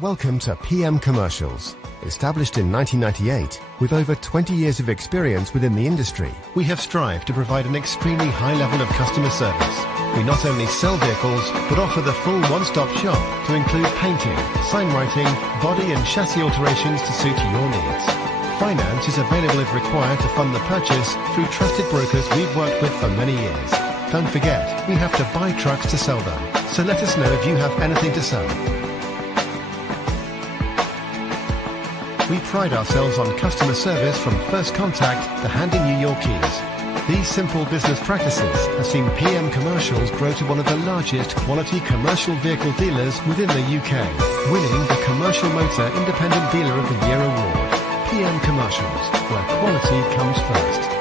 Welcome to PM Commercials. Established in 1998, with over 20 years of experience within the industry, we have strived to provide an extremely high level of customer service. We not only sell vehicles, but offer the full one-stop shop to include painting, sign writing, body and chassis alterations to suit your needs. Finance is available if required to fund the purchase through trusted brokers we've worked with for many years. Don't forget, we have to buy trucks to sell them, so let us know if you have anything to sell. We pride ourselves on customer service from first contact to handing you your keys. These simple business practices have seen PM Commercials grow to one of the largest quality commercial vehicle dealers within the UK, winning the Commercial Motor Independent Dealer of the Year award. PM Commercials, where quality comes first.